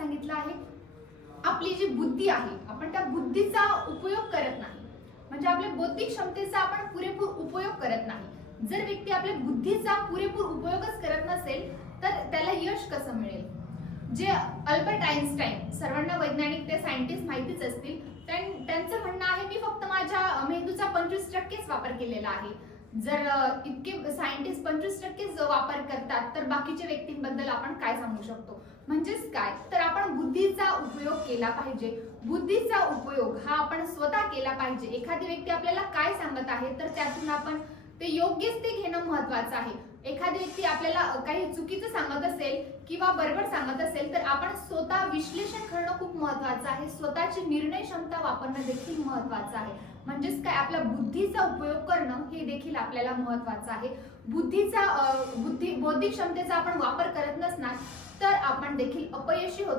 सांगितलं आहे, आपली जी बुद्धी आहे आपण त्या बुद्धीचा उपयोग करत नाही, म्हणजे आपल्या बौद्धिक क्षमतेचा आपण पुरेपूर उपयोग करत नाही। जर व्यक्ती आपल्या बुद्धीचा पुरेपूर उपयोगच करत नसेल तर त्याला यश कसं मिळेल? जे अल्बर्ट आइन्स्टाईन, सर्वांना वैज्ञानिक ते सायंटिस्ट माहितीच असतील, त्यांचं म्हणणं आहे मी फक्त माझ्या मेंदूचा 25%च वापर केलेला आहे। जर इतके सायंटिस्ट 25%च वापर करतात तर बाकीच्या व्यक्तींबद्दल आपण काय सांगू शकतो? म्हणजेच काय तर आपण बुद्धीचा उपयोग केला पाहिजे। बुद्धीचा उपयोग हा आपण स्वतः केला पाहिजे। एखादी व्यक्ती आपल्याला काय सांगत आहे तर त्यातून आपण ते योग्यच ते घेणं महत्त्वाचं आहे। एखादी व्यक्ती आपल्याला काही चुकीचं सांगत असेल किंवा बरोबर सांगत असेल तर आपण स्वतः विश्लेषण करणं खूप महत्त्वाचं आहे। स्वतःची निर्णय क्षमता वापरणं देखील महत्त्वाचं आहे। म्हणजेच काय आपल्या बुद्धीचा उपयोग करणं हे देखील आपल्याला महत्त्वाचं आहे। बौद्धिक क्षमतेचा आपण वापर करत नसणार तर आपण देखील अपयशी होतो।